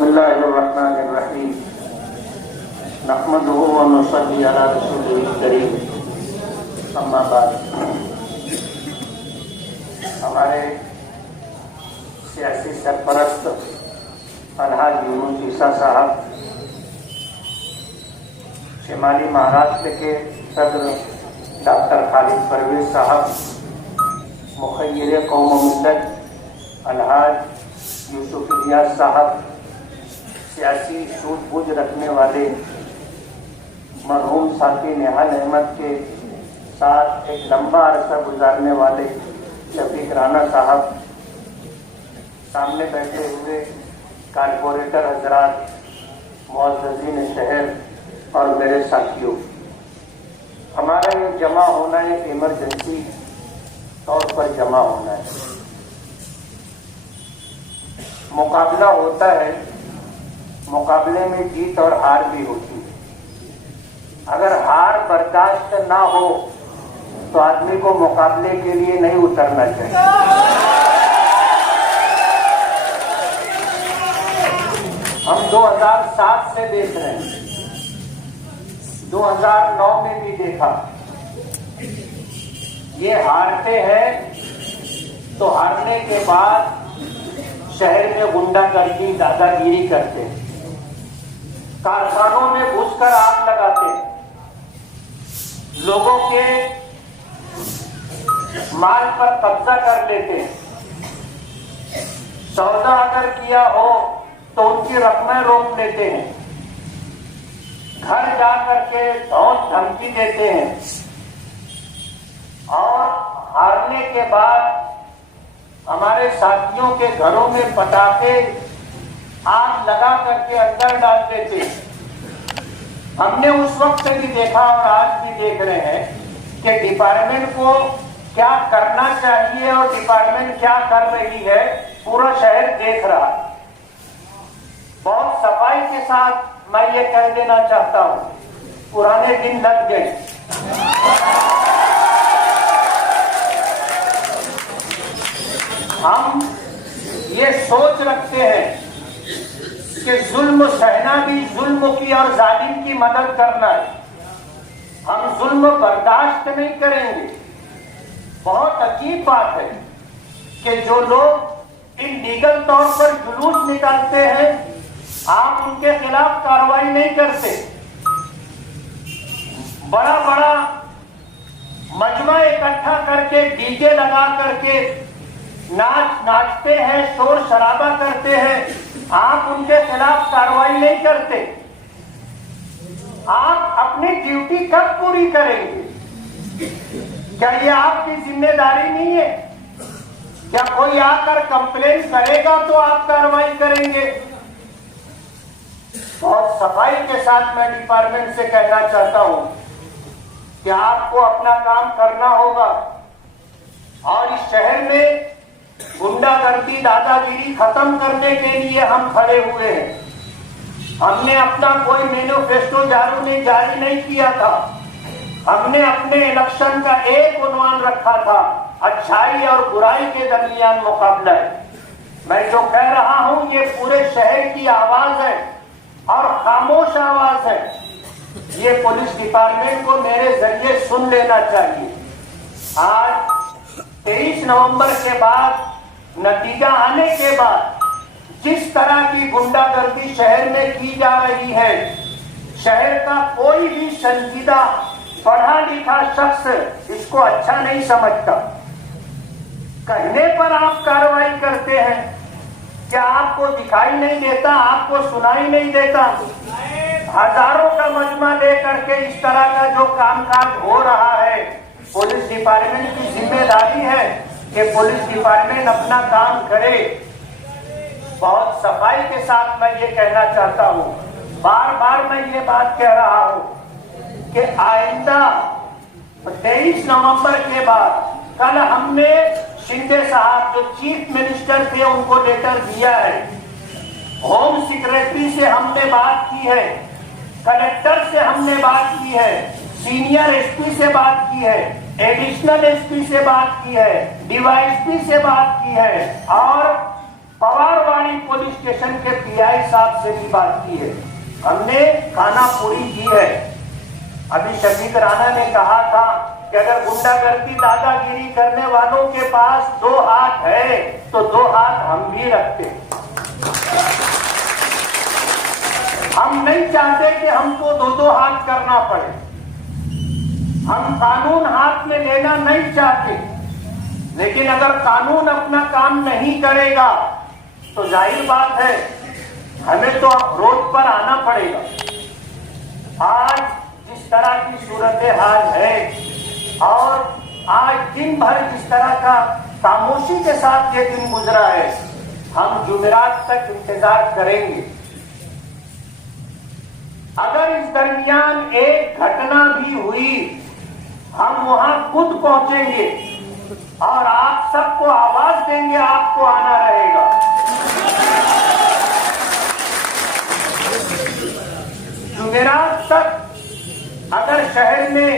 बिस्मिल्लाहिर्रहमानिर्रहीम नहमदुहु व नुसल्ली अला रसूलिल करीम अम्मा बाद। हमारे सियासी सरपरस्त अलहाज यूनुस ईसा साहब, शिमाली महाराष्ट्र के सदर डॉक्टर खालिद परवेज साहब, मुखय्यिर कौम मिल्लत अलहाज यूसुफ इलियास साहब, सियासी सूझबूझ रखने वाले मरहूम साथी निहाल अहमद के साथ एक लंबा अरसा गुजारने वाले शफीक राना साहब, सामने बैठे हुए कारपोरेटर हजरात, मुअज़्ज़ज़ीन शहर और मेरे साथियों, हमारा ये जमा होना एक इमरजेंसी तौर पर जमा होना है। मुकाबला होता है, मुकाबले में जीत और हार भी होती है। अगर हार बर्दाश्त ना हो तो आदमी को मुकाबले के लिए नहीं उतरना चाहिए। हम 2007 से देख रहे हैं, 2009 में भी देखा, ये हारते हैं तो हारने के बाद शहर में गुंडागर्दी, दादागिरी करते हैं, कारखानों में घुसकर आग लगाते, लोगों के माल पर कब्जा कर लेते, सौदा अगर किया हो तो उनकी रकमें रोक लेते हैं, घर जाकर के धमकी देते हैं और हारने के बाद हमारे साथियों के घरों में पटाखे आग लगा करके अंदर डाल देते। हमने उस वक्त से भी देखा और आज भी देख रहे हैं कि डिपार्टमेंट को क्या करना चाहिए और डिपार्टमेंट क्या कर रही है, पूरा शहर देख रहा है। बहुत सफाई के साथ मैं ये कह देना चाहता हूं, पुराने दिन लग गए। हम ये सोच रखते हैं कि जुल्म सहना भी जुल्म की और जालिम की मदद करना है। हम जुल्म बर्दाश्त नहीं करेंगे। बहुत अजीब बात है कि जो लोग इल्लीगल तौर पर जुलूस निकालते हैं, आप उनके खिलाफ कार्रवाई नहीं करते। बड़ा बड़ा मजमा इकट्ठा करके डीजे लगा करके नाचते हैं, शोर शराबा करते हैं, आप उनके खिलाफ कार्रवाई नहीं करते। आप अपनी ड्यूटी कब पूरी करेंगे? क्या ये आपकी जिम्मेदारी नहीं है? क्या कोई आकर कंप्लेन करेगा तो आप कार्रवाई करेंगे? और सफाई के साथ मैं डिपार्टमेंट से कहना चाहता हूं कि आपको अपना काम करना होगा और इस शहर में गुंडागर्दी, दादागिरी खत्म करने के लिए हम खड़े हुए हैं। हमने अपना कोई मैनिफेस्टो जारी नहीं किया था। हमने अपने इलेक्शन का एक उन्वान रखा था, अच्छाई और बुराई के दरमियान मुकाबला है। मैं जो कह रहा हूं ये पूरे शहर की आवाज है और खामोश आवाज है। ये पुलिस डिपार्टमेंट को मेरे जरिए सुन लेना चाहिए। आज 23 नवंबर के बाद, नतीजा आने के बाद, जिस तरह की गुंडागर्दी शहर में की जा रही है, शहर का कोई भी संजीदा पढ़ा लिखा शख्स इसको अच्छा नहीं समझता। कहने पर आप कार्रवाई करते हैं, क्या आपको दिखाई नहीं देता, आपको सुनाई नहीं देता? हजारों का मजमा लेकर के इस तरह का जो कामकाज हो रहा है, पुलिस डिपार्टमेंट की जिम्मेदारी है कि पुलिस डिपार्टमेंट अपना काम करे। बहुत सफाई के साथ मैं ये कहना चाहता हूँ, बार बार मैं ये बात कह रहा हूँ कि आइंदा 23 नवंबर के बाद, कल हमने शिंदे साहब जो चीफ मिनिस्टर थे उनको लेटर दिया है, होम सेक्रेटरी से हमने बात की है, कलेक्टर से हमने बात की है, सीनियर एसपी से बात की है, एडिशनल एसपी से बात की है, डीवाईएसपी से बात की है और पवारवाड़ी पुलिस स्टेशन के पीआई साहब से भी बात की है, हमने खाना पूरी की है। अभी शफीक राणा ने कहा था कि अगर गुंडागर्दी दादागिरी करने वालों के पास 2 हाथ है तो 2 हाथ हम भी रखते हैं। हम नहीं चाहते कि हमको 2-2 हाथ करना पड़े। हम कानून हाथ में लेना नहीं चाहते, लेकिन अगर कानून अपना काम नहीं करेगा तो जाहिर बात है हमें तो अब रोड पर आना पड़ेगा। आज जिस तरह की सूरत हाल है और आज दिन भर जिस तरह का खामोशी के साथ ये दिन गुजरा है, हम जुमेरात तक इंतजार करेंगे। अगर इस दरमियान एक घटना भी हुई, हम वहां खुद पहुंचेंगे और आप सबको आवाज देंगे, आपको आना रहेगा। जुमेरात तक अगर शहर में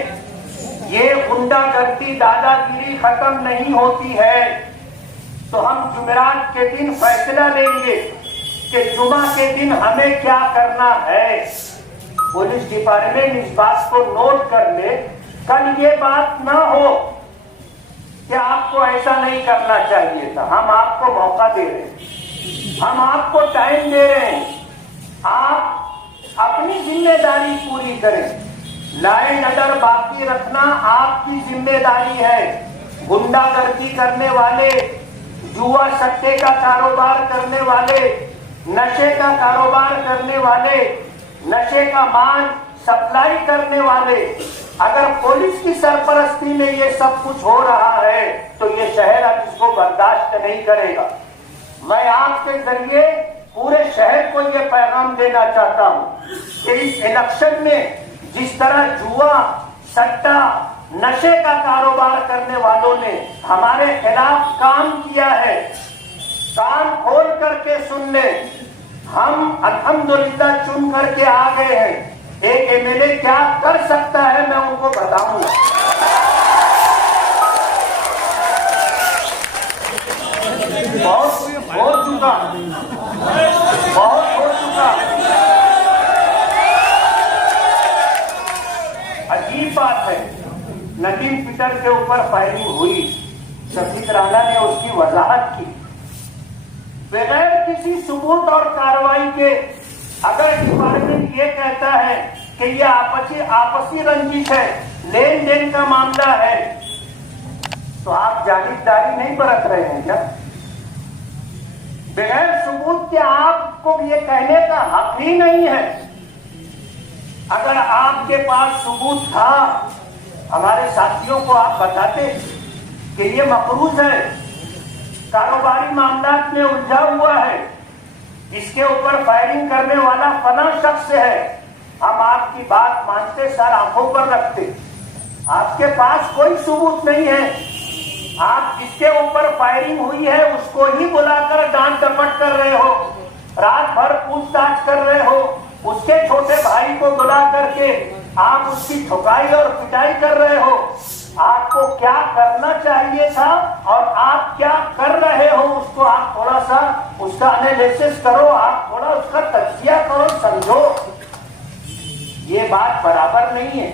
ये गुंडागर्दी दादागिरी खत्म नहीं होती है तो हम जुमेरात के दिन फैसला लेंगे कि जुमा के दिन हमें क्या करना है। पुलिस डिपार्टमेंट इस बात को नोट कर ले, कल ये बात ना हो कि आपको ऐसा नहीं करना चाहिए था। हम आपको मौका दे रहे हैं, हम आपको टाइम दे रहे हैं, आप अपनी जिम्मेदारी पूरी करें। लाइन अगर बाकी रखना आपकी जिम्मेदारी है। गुंडागर्दी करने वाले, जुआ सट्टे का कारोबार करने वाले, नशे का कारोबार करने वाले, नशे का माल सप्लाई करने वाले, अगर पुलिस की सरपरस्ती में ये सब कुछ हो रहा है तो ये शहर अब इसको बर्दाश्त नहीं करेगा। मैं आपके जरिए पूरे शहर को ये पैगाम देना चाहता हूँ कि इस इलेक्शन में जिस तरह जुआ, सट्टा, नशे का कारोबार करने वालों ने हमारे खिलाफ काम किया है, कान खोल करके सुन ले। हम अल्हम्दुलिल्लाह चुन करके आ गए हैं। एक एमएलए क्या कर सकता है मैं उनको बताऊंगा। बहुत हो चुका, बहुत हो चुका। अजीब बात है, नदीम पीटर के ऊपर फायरिंग हुई, शफीक राणा ने उसकी वजाहत की बगैर किसी सबूत और कार्रवाई के। अगर डिपार्टमेंट ये कहता है कि ये आपसी रंजिश है, लेन देन का मामला है, तो आप जागीरदारी नहीं बरत रहे हैं क्या? बगैर सबूत के आपको ये कहने का हक ही नहीं है। अगर आपके पास सबूत था, हमारे साथियों को आप बताते कि ये मकरूज है, कारोबारी मामलात में उलझा हुआ है, इसके ऊपर फायरिंग करने वाला फला शख्स है, हम आपकी बात मानते, सर आंखों पर रखते। आपके पास कोई सबूत नहीं है, आप जिसके ऊपर फायरिंग हुई है उसको ही बुलाकर डांट डपट कर रहे हो, रात भर पूछताछ कर रहे हो, उसके छोटे भाई को बुला करके आप उसकी ठुकाई और पिटाई कर रहे हो। आपको क्या करना चाहिए था और आप क्या कर रहे हो, उसको आप थोड़ा सा उसका एनालिसिस करो, आप थोड़ा उसका तज्जिया करो, समझो। ये बात बराबर नहीं है,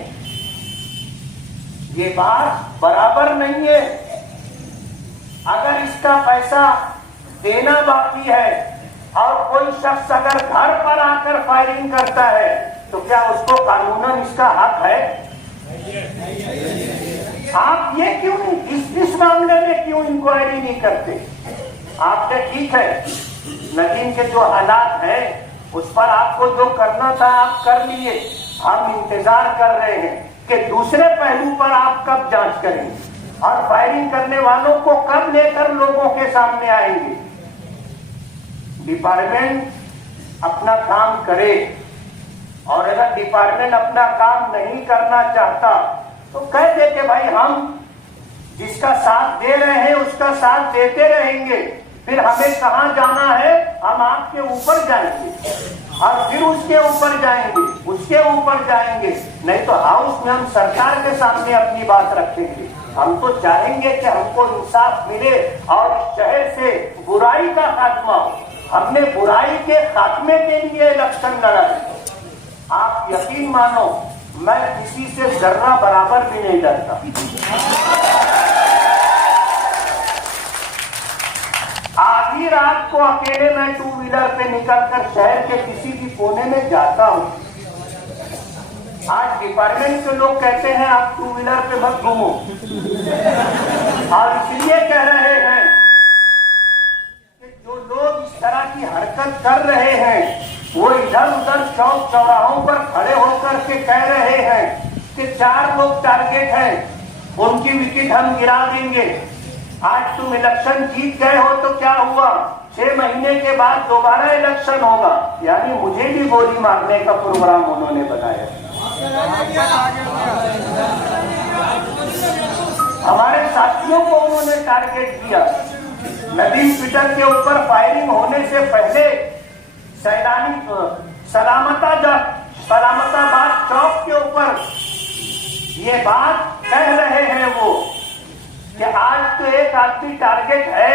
ये बात बराबर नहीं है। अगर इसका पैसा देना बाकी है और कोई शख्स अगर घर पर आकर फायरिंग करता है तो क्या उसको कानूनन इसका हक है? आप ये क्यों नहीं इस मामले में क्यों इंक्वायरी नहीं करते? आपने ठीक है, नदीम के जो हालात हैं उस पर आपको जो करना था आप कर लिए। हम इंतजार कर रहे हैं कि दूसरे पहलू पर आप कब जांच करेंगे और फायरिंग करने वालों को कब लेकर लोगों के सामने आएंगे। डिपार्टमेंट अपना काम करे और अगर डिपार्टमेंट अपना काम नहीं करना चाहता तो कह दे कि भाई हम जिसका साथ दे रहे हैं उसका साथ देते रहेंगे, फिर हमें कहां जाना है हम आपके ऊपर जाएंगे और फिर उसके ऊपर जाएंगे, उसके ऊपर जाएंगे, नहीं तो हाउस में हम सरकार के सामने अपनी बात रखेंगे। हम तो चाहेंगे कि हमको इंसाफ मिले और शहर से बुराई का खात्मा हो। हमने बुराई के खात्मे के लिए इलेक्शन लड़ा है। आप यकीन मानो, मैं किसी से जर्रा बराबर भी नहीं डरता। आधी रात को अकेले मैं टू व्हीलर पे निकलकर शहर के किसी भी कोने में जाता हूं। आज डिपार्टमेंट के लोग कहते हैं आप टू व्हीलर पे मत घूमो, और इसलिए कह रहे हैं कि जो लोग इस तरह की हरकत कर रहे हैं वो इधर उधर चौक चौराहों पर खड़े होकर के कह रहे हैं कि 4 लोग टारगेट हैं, उनकी विकेट हम गिरा देंगे। आज तुम इलेक्शन जीत गए हो तो क्या हुआ, 6 महीने के बाद दोबारा इलेक्शन होगा। यानी मुझे भी गोली मारने का प्रोग्राम उन्होंने बनाया। हमारे साथियों को उन्होंने टारगेट किया। नदीम पीटर के ऊपर फायरिंग होने से पहले सलामताबाद चौक के ऊपर ये बात कह रहे हैं वो कि आज तो एक आदमी टारगेट है,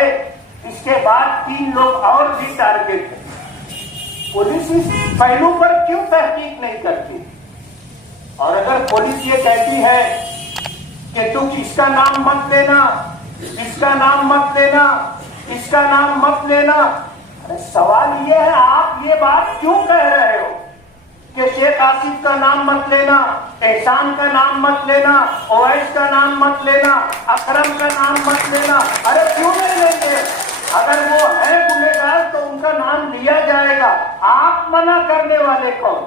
इसके बाद 3 लोग और भी टारगेट है। पुलिस इस पहलू पर क्यों तहकीक नहीं करती? और अगर पुलिस ये कहती है कि तुम इसका नाम मत लेना, इसका नाम मत लेना, इसका नाम मत लेना, अरे सवाल ये है आप ये बात क्यों कह रहे हो कि शेख आसिफ का नाम मत लेना, एहसान का नाम मत लेना, ओवैस का नाम मत लेना, अकरम का नाम मत लेना? अरे क्यों नहीं लेंगे? अगर वो है गुनहगार तो उनका नाम लिया जाएगा। आप मना करने वाले कौन?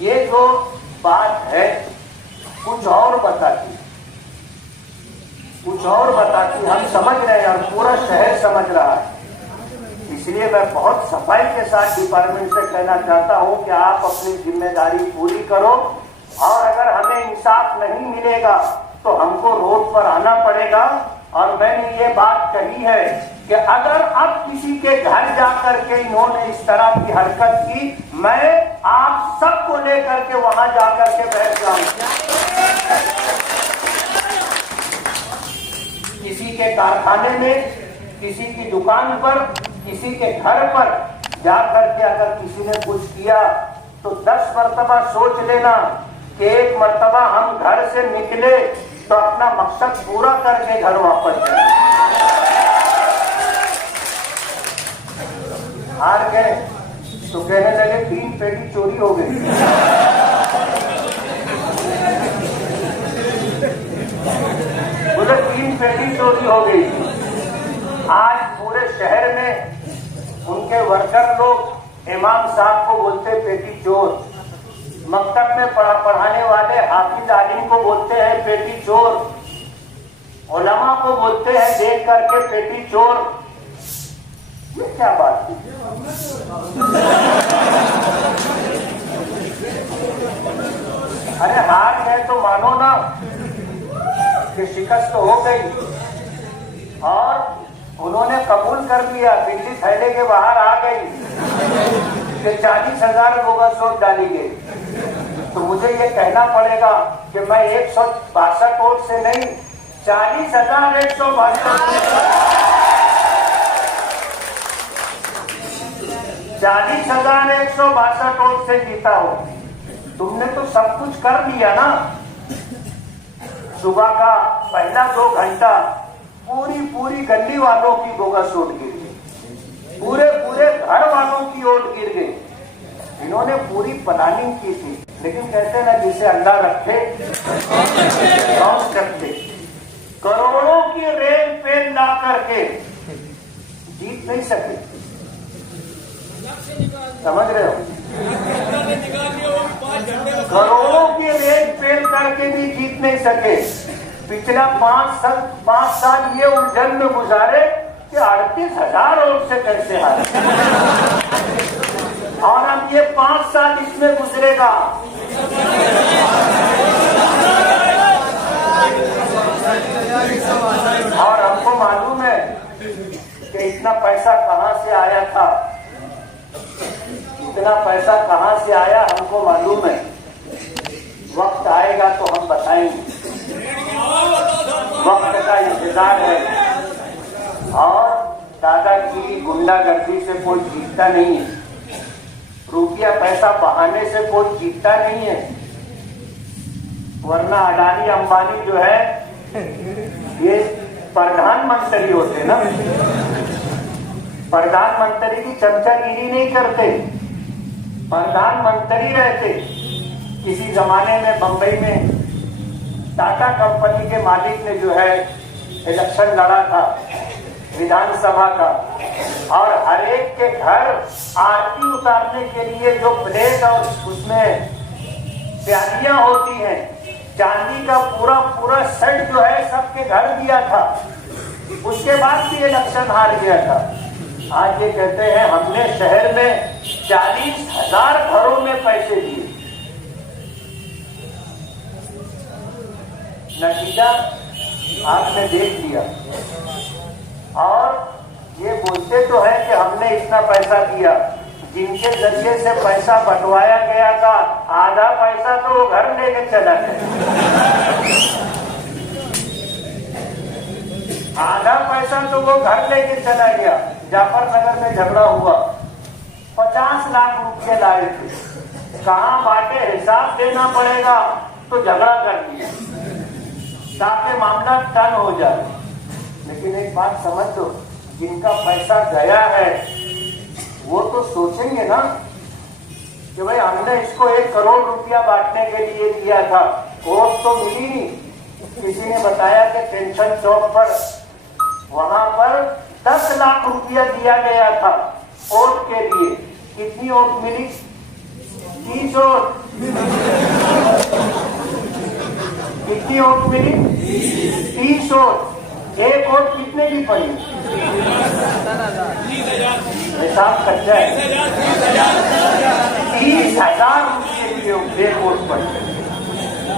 ये जो बात है कुछ और बताती, कुछ और बताती। हम समझ रहे हैं और पूरा शहर समझ रहा है। इसलिए मैं बहुत सफाई के साथ डिपार्टमेंट से कहना चाहता हूं कि आप अपनी जिम्मेदारी पूरी करो, और अगर हमें इंसाफ नहीं मिलेगा तो हमको रोड पर आना पड़ेगा। और मैंने ये बात कही है कि अगर अब किसी के घर जाकर के इन्होंने इस तरह की हरकत की, मैं आप सबको लेकर के वहां जाकर के बैठ जाऊंगा। किसी के कारखाने में, किसी की दुकान पर, किसी के घर पर जाकर के अगर किसी ने कुछ किया तो 10 मर्तबा सोच लेना कि एक मर्तबा हम घर से निकले तो अपना मकसद पूरा करके घर वापस जाए। हार गए तो कहने लगे 3 पेटी चोरी हो गई। उधर 3 पेटी चोरी हो गई। आज पूरे शहर में उनके वर्कर लोग इमाम साहब को बोलते पेटी चोर, मकतब में पढ़ाने वाले हाफिज आलिम को बोलते हैं पेटी चोर, उलमा को बोलते हैं देख करके पेटी चोर। ये क्या बात है? अरे हार गए तो मानो ना कि शिकस्त हो गई, और उन्होंने कबूल कर लिया, बिल्ली थैले के बाहर आ गई कि 40,000 बोगस वोट डाली गई। तो मुझे ये कहना पड़ेगा कि मैं 162 वोट से नहीं 40,162 वोट से जीता हो। तुमने तो सब कुछ कर लिया ना। सुबह का पहला 2 घंटा पूरी गली वालों की बोगस वोट गिर गई, पूरे घर वालों की वोट गिर गई। इन्होंने पूरी प्लानिंग की थी, लेकिन कहते ना जिसे अल्लाह रखे कौन रखे। करोड़ों की रेल पेल ला करके जीत नहीं सके। समझ रहे हो? करोड़ों की रेल पेल करके भी जीत नहीं सके। पिछला 5 साल ये उलझन में गुजारे कि 38,000 वोट से कैसे हारे, और अब ये 5 साल इसमें गुजरेगा। और हमको मालूम है कि इतना पैसा कहां से आया था, इतना पैसा कहां से आया हमको मालूम है। वक्त आएगा तो हम बताएंगे, वक्त का इंतजार है। और दादागिरी गुंडागर्दी से कोई जीतता नहीं है, रुपया पैसा बहाने से कोई जीतता नहीं है। वरना अडानी अंबानी जो है ये प्रधानमंत्री होते ना, प्रधानमंत्री की चमचागिरी नहीं करते, प्रधानमंत्री रहते। किसी जमाने में बंबई में टाटा कंपनी के मालिक ने जो है इलेक्शन लड़ा था विधानसभा का, और हर एक के घर आरती उतारने के लिए जो प्लेट और उसमें प्यालियां होती हैं, चांदी का पूरा पूरा सेट जो है सबके घर दिया था। उसके बाद भी इलेक्शन हार गया था। आज ये कहते हैं हमने शहर में 40,000 घरों में पैसे दिए। नतीजा आपने देख लिया। और ये बोलते तो है कि हमने इतना पैसा दिया, जिनके जरिए से पैसा बंटवाया गया था आधा पैसा तो वो घर लेके चला गया, आधा पैसा तो वो घर लेके चला गया। जाफर नगर में झगड़ा हुआ, 50 लाख रुपये लाए थे, कहाँ बांटे हिसाब देना पड़ेगा, तो झगड़ा कर दिया ताकि मामला टर्न हो जाए। लेकिन एक बात समझ लो, जिनका पैसा गया है वो तो सोचेंगे ना कि भाई हमने इसको 1 करोड़ रुपया बांटने के लिए दिया था, वोट तो मिली नहीं। किसी ने बताया कि टेंशन चौक पर वहां पर 10 लाख रुपया दिया गया था वोट के लिए। कितनी वोट मिली? 30 वोट। कितनी वोट मिली? 30 वोट। एक वोट कितने की पड़ी? हिसाब कच्चा है। 30,000 रुपये की एक वोट पड़ी।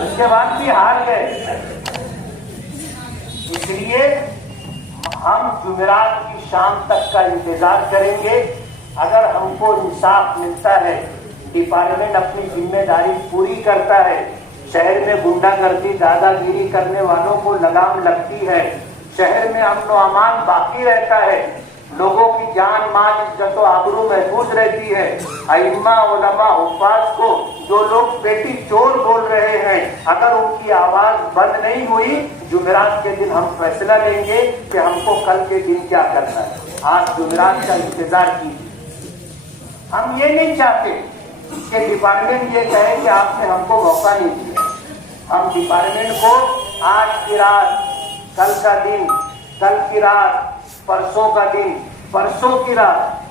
उसके बाद भी हार गए। इसलिए हम जुमेरात की शाम तक का इंतजार करेंगे। अगर हमको इंसाफ मिलता है, डिपार्टमेंट अपनी जिम्मेदारी पूरी करता है, शहर में गुंडागर्दी दादागिरी करने वालों को लगाम लगती है, शहर में अमन व अमान बाकी रहता है, लोगों की जान मान इज्जत आबरू महफूज रहती है। अइम्मा उलमा हुफ्फाज को जो लोग बेटी चोर बोल रहे हैं, अगर उनकी आवाज बंद नहीं हुई, जुमेरात के दिन हम फैसला लेंगे कि हमको कल के दिन क्या करना है। आज जुमेरात का इंतजार कीजिए। हम ये नहीं चाहते कि डिपार्टमेंट ये कहे कि आपने हमको मौका नहीं दिया। हम डिपार्टमेंट को आज की रात, कल का दिन, कल की रात, परसों का दिन, परसों की रात,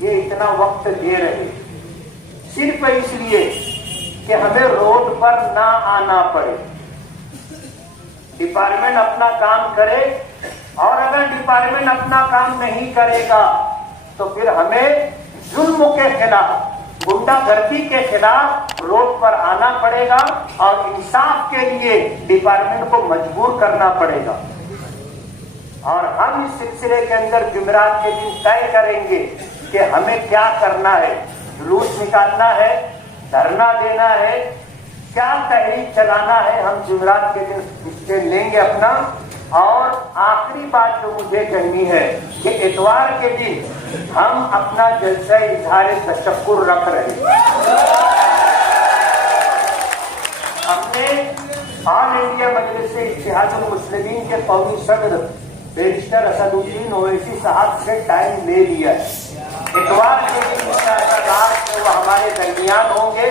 ये इतना वक्त दे रहे सिर्फ इसलिए कि हमें रोड पर ना आना पड़े। डिपार्टमेंट अपना काम करे, और अगर डिपार्टमेंट अपना काम नहीं करेगा तो फिर हमें जुल्म के खिलाफ, गुंडागर्दी के खिलाफ रोड पर आना पड़ेगा और इंसाफ के लिए डिपार्टमेंट को मजबूर करना पड़ेगा। और हम इस सिलसिले के अंदर जुमेरात के दिन तय करेंगे कि हमें क्या करना है। जुलूस निकालना है, धरना देना है, क्या तहरीक चलाना है, हम जुमेरात के दिन इससे लेंगे अपना। और आखिरी बात जो मुझे कहनी है कि इतवार के दिन हम अपना जलसा इजहार तशक्कुर रख रहे हैं। हमने ऑल इंडिया मजलिस इत्तेहादुल मुस्लिमीन के कौमी सदर बैरिस्टर असदुद्दीन ओवैसी साहब से टाइम ले लिया है। इतवार के दिन रात में वो हमारे दरमियान होंगे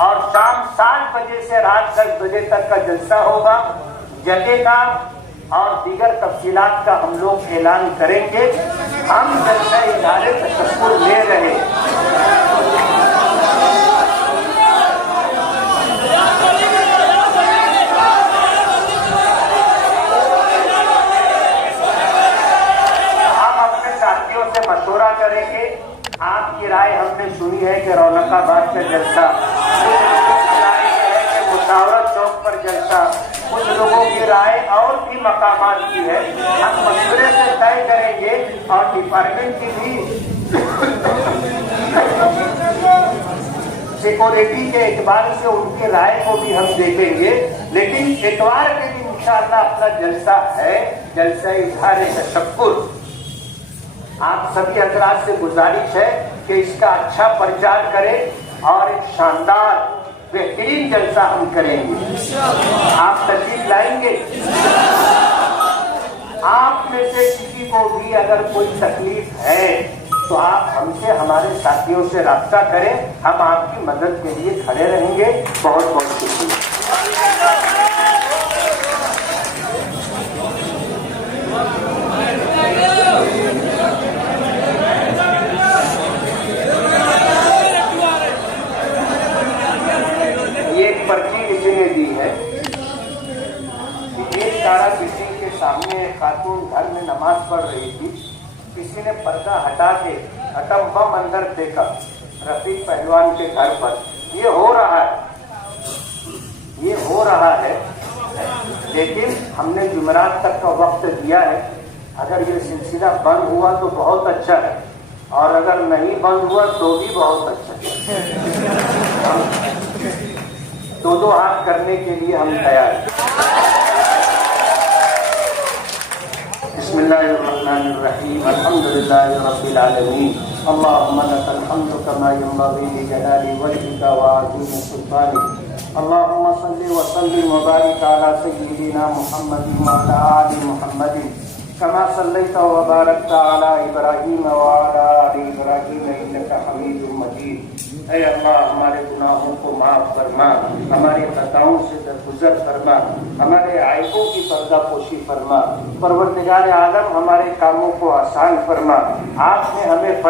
और शाम 7 बजे से रात 10 बजे तक का जलसा होगा। जगह का और दीगर तफसीलात का हम लोग ऐलान करेंगे। हम जलसा इजहार तशक्कुर ले रहे। हम अपने साथियों से मशवरा करेंगे। आपकी राय हमने सुनी है कि रौनकाबाद में जलसा, मुशावरत चौक पर जलसा, कुछ लोगों की राय और भी मकामात की है। हम मशवरे से तय करेंगे और डिपार्टमेंट की भी सिक्योरिटी के एतबार से उनकी राय को भी हम देखेंगे। लेकिन इतवार के दिन इंशाअल्लाह अपना जलसा है, जलसा इजहार तशक्कुर। आप सभी हजरात से गुजारिश है कि इसका अच्छा प्रचार करें और एक शानदार बेहतरीन जलसा हम करेंगे। आप तशरीफ लाएंगे? आप में से किसी को भी अगर कोई तकलीफ है तो आप हमसे, हमारे साथियों से राब्ता करें, हम आपकी मदद के लिए खड़े रहेंगे। बहुत बहुत शुक्रिया। ये एक पर्ची किसी ने दी है। एक तारा किसी के सामने एक खातून घर में नमाज पढ़ रही थी, किसी ने पर्दा हटा के अटम बम अंदर फेंका रफीक पहलवान के घर पर। ये हो रहा है, लेकिन हमने जुमेरात तक का वक्त दिया है। अगर ये सिलसिला बंद हुआ तो बहुत अच्छा है, और अगर नहीं बंद हुआ तो भी बहुत अच्छा है। दो हाथ करने के लिए हम तैयार हैं। बिस्मिल्लाहिर्रहमानिर्रहीम, अल्हम्दुलिल्लाहि रब्बिल आलमीन, अल्लाहुम्मा लकल हम्दु कमा यंबग़ी लिजलाली वजहिका व अज़ीम सुल्तानिक, अल्लाहुम्मा सल्लि व सल्लिम व बारिक अला सय्यिदिना मुहम्मदिन व अला आलि मुहम्मदिन कमा सल्लैता व बारकता अला इब्राहीम व अला आलि इब्राहीम इन्नका हमीदुम मजीद। ऐ अल्लाह, हमारे गुनाहों को माफ फरमा, हमारे खताओं से दरगुजर फरमा, हमारे आयबों की पर्दापोशी फरमा। परवरदिगार आलम, हमारे कामों को आसान फरमा। आपने हमें